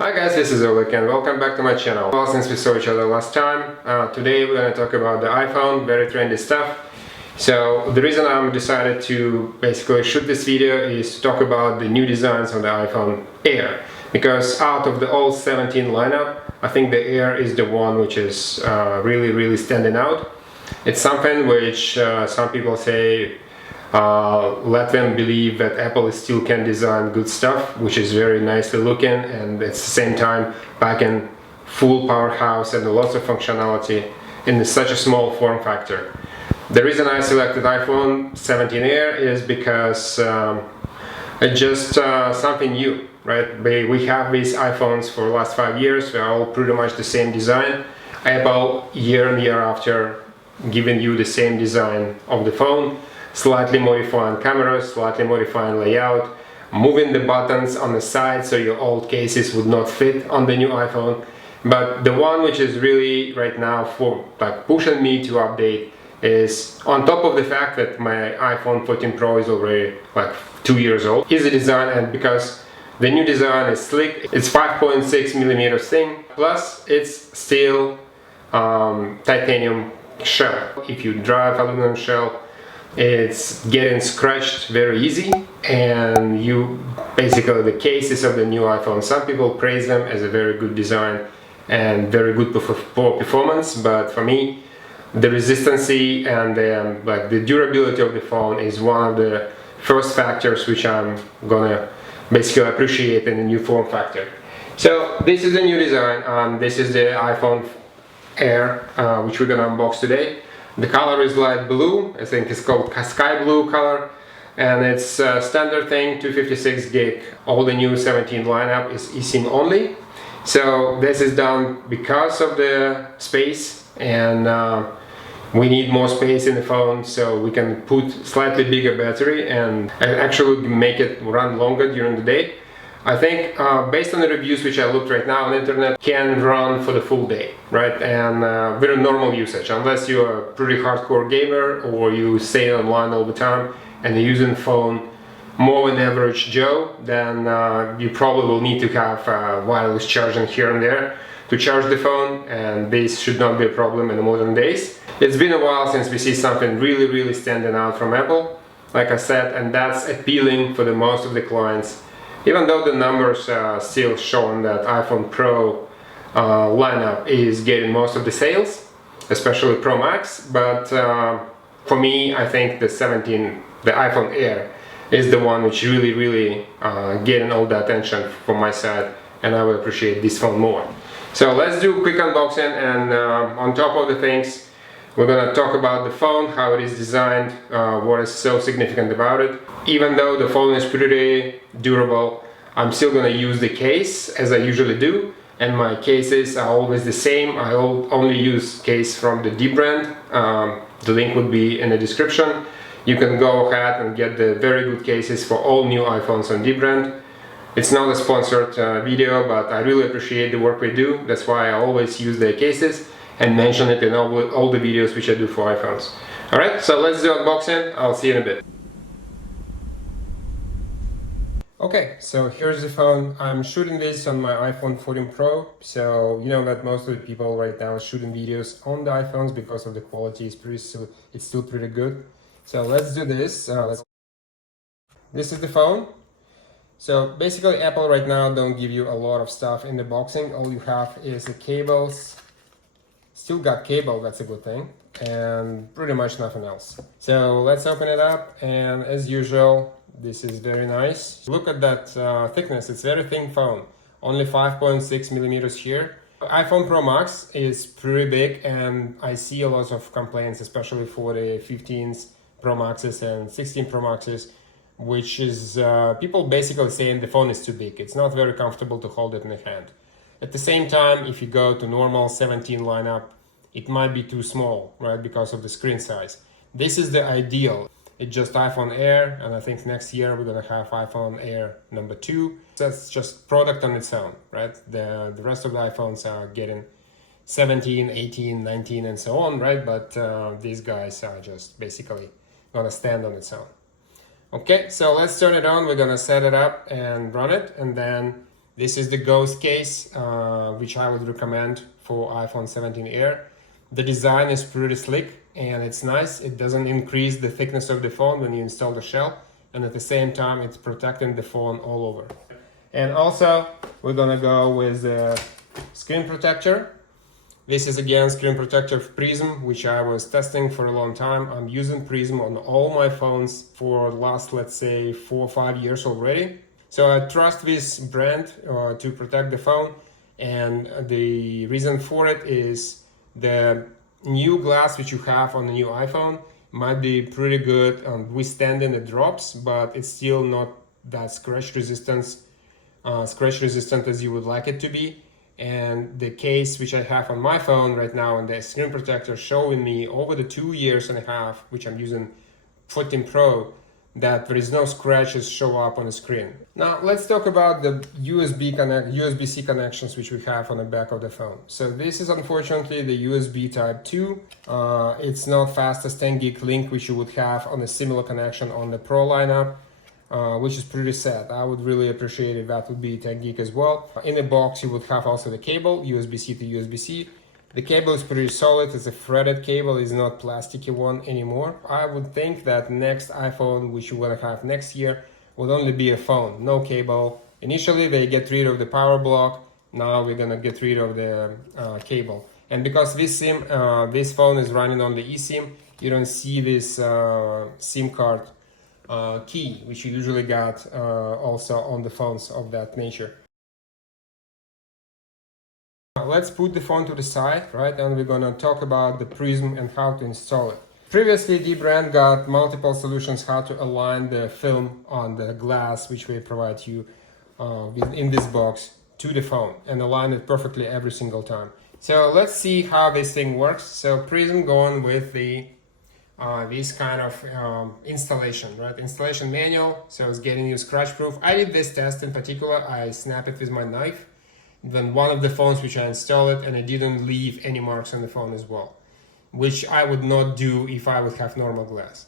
Hi guys, this is Oleg and welcome back to my channel. Well, since we saw each other last time, today we're going to talk about the iPhone, very trendy stuff. So the reason I'm decided to basically shoot this video is to talk about the new designs on the iPhone Air. Because out of the all 17 lineup, I think the Air is the one which is really standing out. It's something which some people say let them believe that Apple still can design good stuff, which is very nicely looking, and at the same time packing full powerhouse and lots of functionality in such a small form factor. The reason I selected iPhone 17 Air is because it's just something new, right? We have these iPhones for the last 5 years, they're all pretty much the same design. Apple year in year after giving you the same design of the phone, slightly modifying cameras, slightly modifying layout, moving the buttons on the side so your old cases would not fit on the new iPhone. But the one which is really right now for pushing me to update is, on top of the fact that my iPhone 14 Pro is already 2 years old, is the design. And because the new design is slick, it's 5.6mm thin, plus it's still titanium shell. If you drive aluminum shell, it's getting scratched very easy, and basically the cases of the new iPhone, some people praise them as a very good design and very good performance, but for me the resistancy and the durability of the phone is one of the first factors which I'm gonna basically appreciate in the new form factor. So this is the new design, this is the iPhone Air, which we're gonna unbox today. The color is light blue, I think it's called sky blue color, and it's a standard thing, 256 gig. All the new 17 lineup is eSIM only. So this is done because of the space, and we need more space in the phone, so we can put slightly bigger battery and actually make it run longer during the day. I think based on the reviews which I looked right now on the internet, can run for the full day, right? And very normal usage, unless you're a pretty hardcore gamer or you stay online all the time and you're using phone more than average Joe, then you probably will need to have wireless charging here and there to charge the phone, and this should not be a problem in the modern days. It's been a while since we see something really standing out from Apple, like I said, and that's appealing for the most of the clients. Even though the numbers are still showing that iPhone Pro lineup is getting most of the sales, especially Pro Max, but for me, I think the iPhone Air is the one which really getting all the attention from my side, and I will appreciate this phone more. So let's do a quick unboxing, and on top of the things, we're gonna talk about the phone, how it is designed, what is so significant about it. Even though the phone is pretty durable, I'm still gonna use the case as I usually do, and my cases are always the same. I only use case from the dbrand. The link would be in the description. You can go ahead and get the very good cases for all new iPhones on dbrand. It's not a sponsored video, but I really appreciate the work we do. That's why I always use their cases and mention it in all the videos which I do for iPhones. Alright, so let's do unboxing. I'll see you in a bit. Okay, so here's the phone. I'm shooting this on my iPhone 14 Pro, so you know that most of the people right now are shooting videos on the iPhones because of the quality it's still pretty good. So let's do this. This is the phone. So basically Apple right now don't give you a lot of stuff in the boxing. All you have is the cables. Still got cable, that's a good thing, and pretty much nothing else. So let's open it up, and as usual, this is very nice. Look at that thickness, it's very thin phone, only 5.6mm here. iPhone Pro Max is pretty big, and I see a lot of complaints, especially for the 15s Pro Maxes and 16 Pro Maxes, which is people basically saying the phone is too big. It's not very comfortable to hold it in the hand. At the same time, if you go to normal 17 lineup, it might be too small, right, because of the screen size. This is the ideal. It's just iPhone Air, and I think next year we're gonna have iPhone Air number 2. That's just product on its own, right? The rest of the iPhones are getting 17, 18, 19, and so on, right? But these guys are just basically gonna stand on its own. Okay, so let's turn it on. We're gonna set it up and run it, and then This is the Ghost case, which I would recommend for iPhone 17 Air. The design is pretty slick and it's nice. It doesn't increase the thickness of the phone when you install the shell, and at the same time it's protecting the phone all over. And also we're gonna go with the screen protector. This is again screen protector of Prism, which I was testing for a long time. I'm using Prism on all my phones for the last, let's say, 4 or 5 years already. So I trust this brand to protect the phone, and the reason for it is the new glass which you have on the new iPhone might be pretty good on withstanding the drops, but it's still not that scratch resistant as you would like it to be. And the case which I have on my phone right now and the screen protector showing me over the 2.5 years which I'm using 14 Pro, that there is no scratches show up on the screen. Now let's talk about the USB-C connections which we have on the back of the phone. So this is unfortunately the USB type 2. It's not fast as 10 gig link which you would have on a similar connection on the Pro lineup, which is pretty sad. I would really appreciate if that would be 10 gig as well. In the box you would have also the cable, USB-C to USB-C. The cable is pretty solid. It's a threaded cable, it's not plasticky one anymore. I would think that next iPhone, which you want to have next year, would only be a phone, no cable. Initially they get rid of the power block, now we're gonna get rid of the cable. And because this phone is running on the eSIM, you don't see this SIM card key, which you usually got also on the phones of that nature. Let's put the phone to the side, right, and we're gonna talk about the Prism and how to install it. Previously, dbrand got multiple solutions how to align the film on the glass, which we provide you in this box, to the phone and align it perfectly every single time. So let's see how this thing works. So Prism going with the this kind of installation, right? Installation manual, so it's getting you scratch proof. I did this test in particular. I snap it with my knife. Then one of the phones which I installed it, and I didn't leave any marks on the phone as well, which I would not do if I would have normal glass,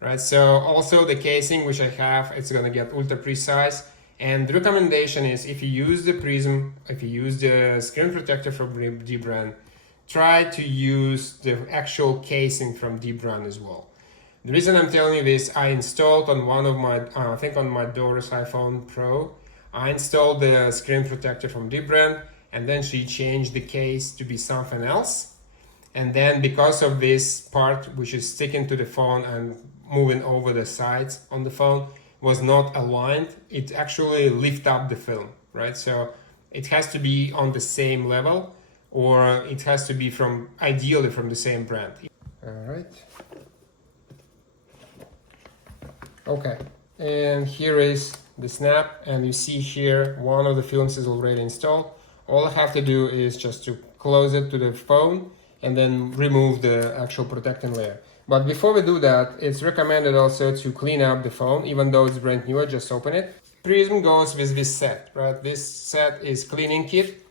right? So also the casing which I have, it's gonna get ultra precise. And the recommendation is, if you use the Prism, if you use the screen protector from dbrand, try to use the actual casing from dbrand as well. The reason I'm telling you this, I installed on one of my, I think on my daughter's iPhone Pro, I installed the screen protector from dbrand, and then she changed the case to be something else. And then because of this part, which is sticking to the phone and moving over the sides on the phone, was not aligned, it actually lift up the film, right? So it has to be on the same level, or it has to be ideally from the same brand. All right. Okay, and here is the snap, and you see here one of the films is already installed. All I have to do is just to close it to the phone and then remove the actual protecting layer. But before we do that, it's recommended also to clean up the phone. Even though it's brand new, I just open it. Prism goes with this set, right? This set is cleaning kit,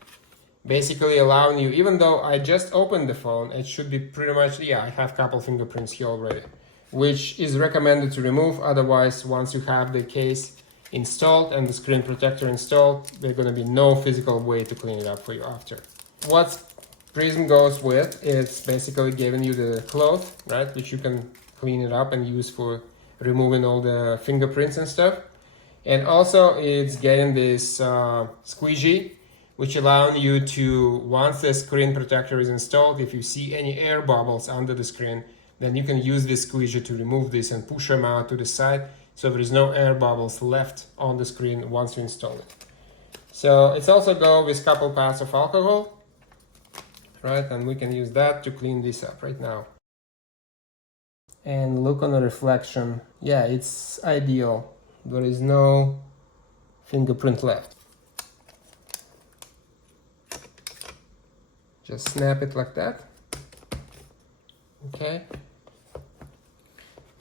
basically allowing you, even though I just opened the phone, it should be pretty much, yeah, I have a couple fingerprints here already, which is recommended to remove. Otherwise, once you have the case installed and the screen protector installed, there's going to be no physical way to clean it up for you after. What Prism goes with, it's basically giving you the cloth, right, which you can clean it up and use for removing all the fingerprints and stuff. And also it's getting this squeegee, which allows you to, once the screen protector is installed, if you see any air bubbles under the screen, then you can use this squeegee to remove this and push them out to the side, so there is no air bubbles left on the screen once you install it. So it's also go with a couple pads of alcohol, right? And we can use that to clean this up right now. And look on the reflection. Yeah, it's ideal. There is no fingerprint left. Just snap it like that. Okay.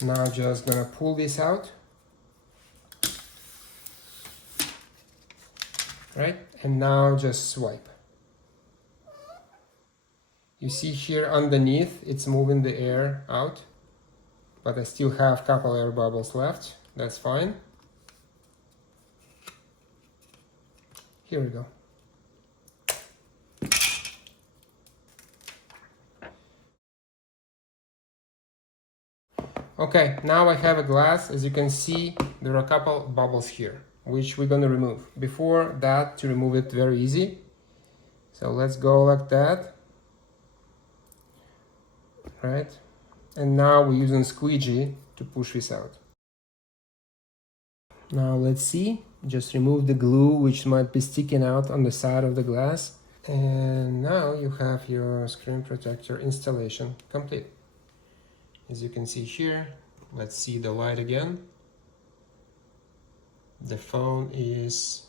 Now just gonna pull this out. Right? And now just swipe. You see here underneath, it's moving the air out, but I still have a couple air bubbles left. That's fine. Here we go. Okay, now I have a glass. As you can see, there are a couple bubbles here, which we're going to remove. Before that, to remove it very easy. So let's go like that. Right? And now we're using squeegee to push this out. Now let's see. Just remove the glue, which might be sticking out on the side of the glass. And now you have your screen protector installation complete. As you can see here, let's see the light again. The phone is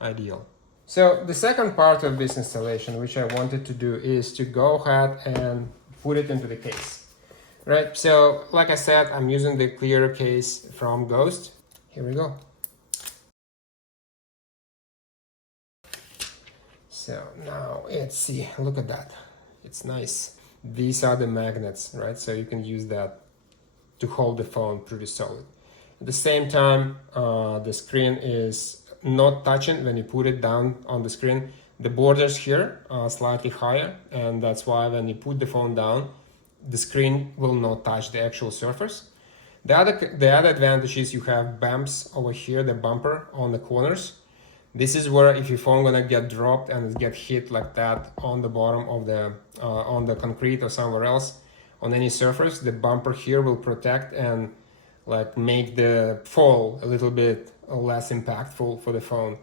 ideal. So the second part of this installation, which I wanted to do, is to go ahead and put it into the case. Right, so like I said, I'm using the clear case from Ghost. Here we go. So now let's see, look at that. It's nice. These are the magnets, right? So you can use that to hold the phone pretty solid. At the same time, the screen is not touching when you put it down on the screen. The borders here are slightly higher, and that's why when you put the phone down, the screen will not touch the actual surface. The other advantage is you have bumps over here, the bumper on the corners. This is where if your phone gonna get dropped and it get hit like that on the bottom of the on the concrete or somewhere else on any surface, the bumper here will protect and like make the fall a little bit less impactful for the phone.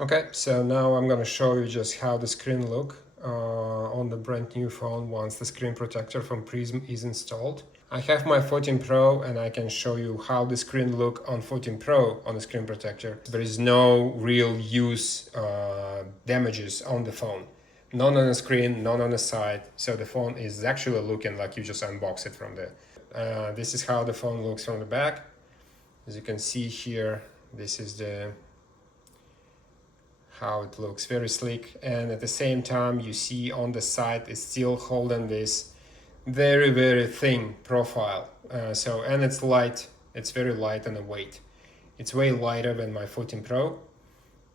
Okay, so now I'm gonna show you just how the screen look on the brand new phone once the screen protector from Prism is installed. I have my 14 Pro and I can show you how the screen look on 14 Pro on the screen protector. There is no real use damages on the phone. None on the screen, none on the side. So the phone is actually looking like you just unbox it from there. This is how the phone looks from the back. As you can see here, this is how it looks, very sleek. And at the same time, you see on the side, it's still holding this very, very thin profile. And it's light, it's very light on the weight. It's way lighter than my 14 Pro.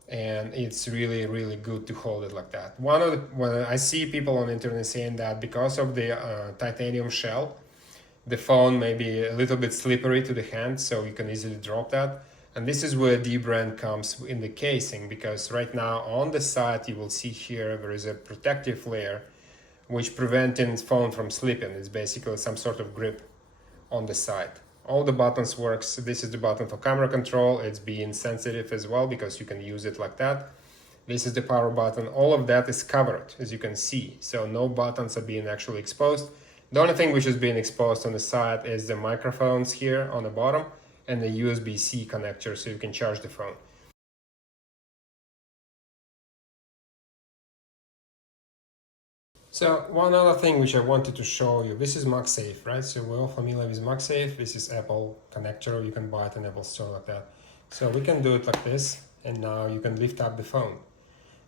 And it's really, really good to hold it like that. When I see people on the internet saying that because of the titanium shell, the phone may be a little bit slippery to the hand, so you can easily drop that. And this is where dbrand comes in the casing, because right now on the side you will see here there is a protective layer which preventing phone from slipping. It's basically some sort of grip on the side. All the buttons works. This is the button for camera control. It's being sensitive as well because you can use it like that. This is the power button. All of that is covered, as you can see. So no buttons are being actually exposed. The only thing which is being exposed on the side is the microphones here on the bottom and the USB-C connector so you can charge the phone. So one other thing which I wanted to show you, this is MagSafe, right? So we're all familiar with MagSafe. This is Apple connector. You can buy it in Apple Store like that. So we can do it like this, and now you can lift up the phone.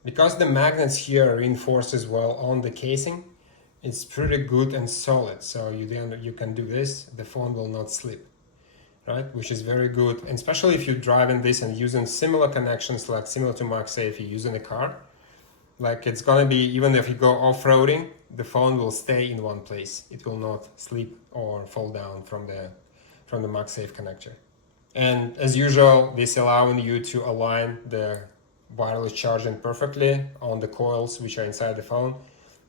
Because the magnets here are reinforced as well on the casing, it's pretty good and solid. So you can do this, the phone will not slip, right? Which is very good, and especially if you're driving this and using similar connections, like similar to MagSafe you use in a car. Like it's gonna be, even if you go off-roading, the phone will stay in one place. It will not slip or fall down from the MagSafe connector. And as usual, this allowing you to align the wireless charging perfectly on the coils which are inside the phone.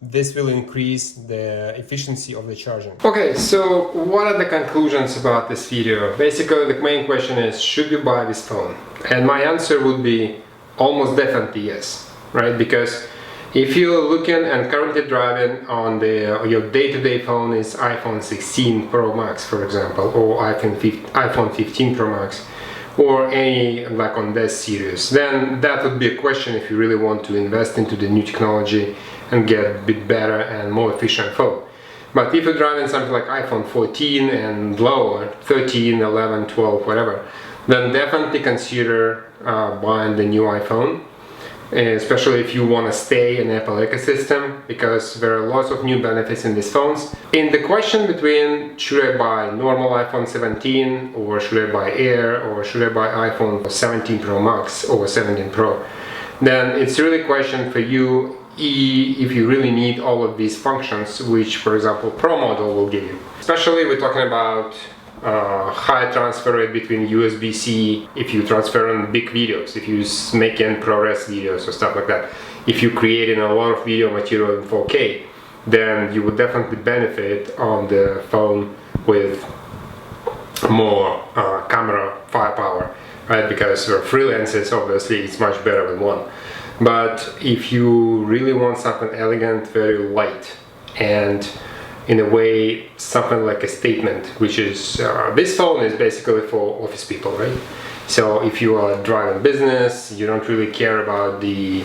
This will increase the efficiency of the charging. Okay, so what are the conclusions about this video? Basically, the main question is, should you buy this phone? And my answer would be almost definitely yes. Right, because if you're looking and currently driving on your day-to-day phone is iPhone 16 Pro Max, for example, or iPhone 15 Pro Max, or any like on this series, then that would be a question if you really want to invest into the new technology and get a bit better and more efficient phone. But if you're driving something like iPhone 14 and lower, 13, 11, 12, whatever, then definitely consider buying the new iPhone. especially if you want to stay in Apple ecosystem, because there are lots of new benefits in these phones. In the question between should I buy normal iPhone 17 or should I buy Air or should I buy iPhone 17 Pro Max or 17 Pro, then it's really a question for you if you really need all of these functions, which for example Pro model will give you. Especially we're talking about high transfer rate between USB-C if you transfer on big videos, if you make in ProRes videos or stuff like that. If you create a lot of video material in 4K, then you would definitely benefit on the phone with more camera firepower, right? Because for freelancers, obviously it's much better than one. But if you really want something elegant, very light, and in a way something like a statement, which is this phone is basically for office people, right? So if you are driving business, you don't really care about the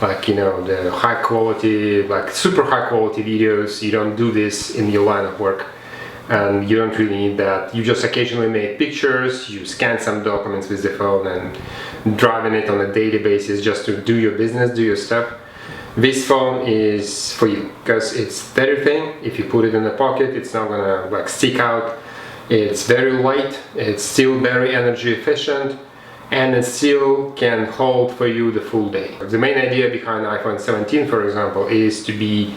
the high quality, like super high quality videos. You don't do this in your line of work, and you don't really need that. You just occasionally make pictures, you scan some documents with the phone and driving it on a daily basis just to do your business, do your stuff. This phone is for you because it's very thin. If you put it in the pocket, it's not gonna like stick out. It's very light, it's still very energy efficient, and it still can hold for you the full day. The main idea behind iPhone 17, for example, is to be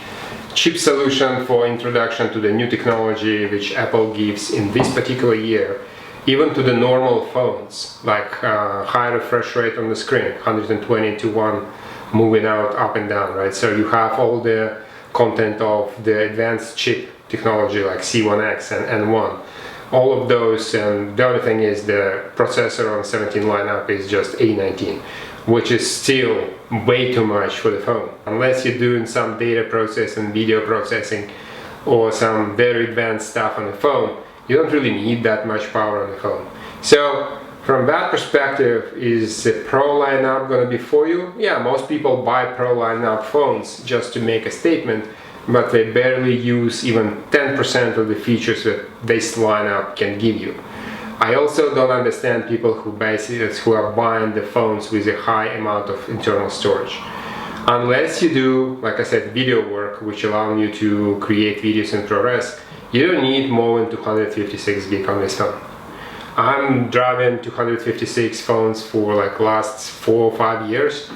cheap solution for introduction to the new technology which Apple gives in this particular year, even to the normal phones, like high refresh rate on the screen, 120:1, moving out up and down, right? So you have all the content of the advanced chip technology like C1X and N1, all of those, and the only thing is the processor on 17 lineup is just A19, which is still way too much for the phone. Unless you're doing some data processing, video processing, or some very advanced stuff on the phone, you don't really need that much power on the phone. So from that perspective, is the Pro lineup going to be for you? Yeah, most people buy Pro lineup phones just to make a statement, but they barely use even 10% of the features that this lineup can give you. I also don't understand people who are buying the phones with a high amount of internal storage. Unless you do, like I said, video work, which allows you to create videos in ProRes, you don't need more than 256 gig on this phone. I'm driving 256 phones for like last 4 or 5 years,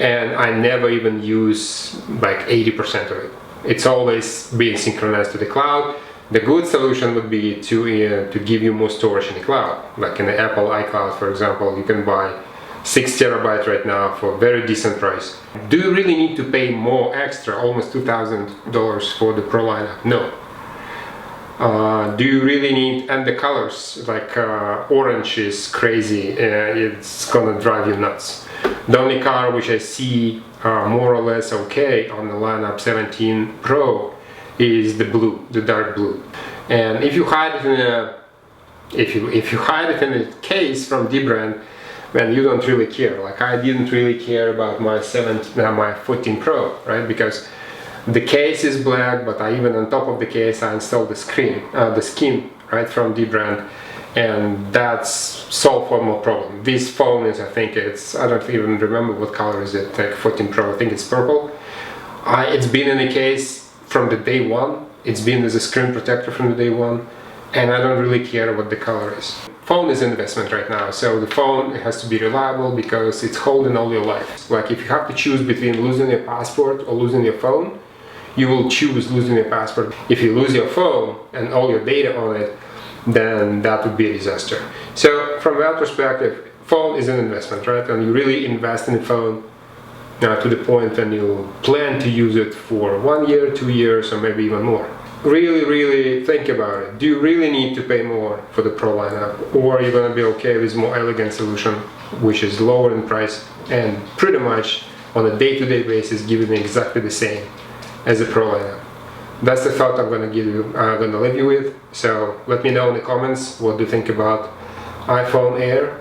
and I never even use like 80% of it. It's always being synchronized to the cloud. The good solution would be to give you more storage in the cloud. Like in the Apple iCloud, for example, you can buy 6 terabytes right now for a very decent price. Do you really need to pay more extra, almost $2,000 for the Pro lineup? No. Do you really need, and the colors, like orange is crazy, it's gonna drive you nuts. The only color which I see more or less okay on the lineup 17 Pro is the blue, the dark blue. And if you hide it in a if you hide it in a case from dbrand, then you don't really care. Like I didn't really care about my 14 Pro, right? Because the case is black, but even on top of the case I installed the skin, right, from dbrand, and that's solved for more problem. This phone is, I think I don't even remember what color is it, like 14 Pro, I think it's purple. It's been in the case from the day one, it's been as a screen protector from the day one, and I don't really care what the color is. Phone is an investment right now, so the phone has to be reliable because it's holding all your life. Like if you have to choose between losing your passport or losing your phone, you will choose losing your passport. If you lose your phone and all your data on it, then that would be a disaster. So from that perspective, phone is an investment, right? And you really invest in the phone to the point when you plan to use it for 1 year, 2 years, or maybe even more. Really think about it. Do you really need to pay more for the Pro lineup, or are you going to be okay with more elegant solution which is lower in price and pretty much on a day-to-day basis giving exactly the same as the Pro lineup? That's the thought I'm going to leave you with. So let me know in the comments what do you think about iPhone Air.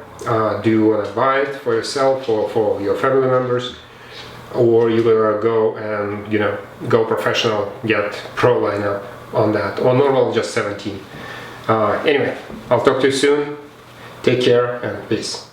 Do you want to buy it for yourself or for your family members, or you gonna go and go professional, get Pro lineup on that, or normal just 17. Anyway, I'll talk to you soon. Take care and peace.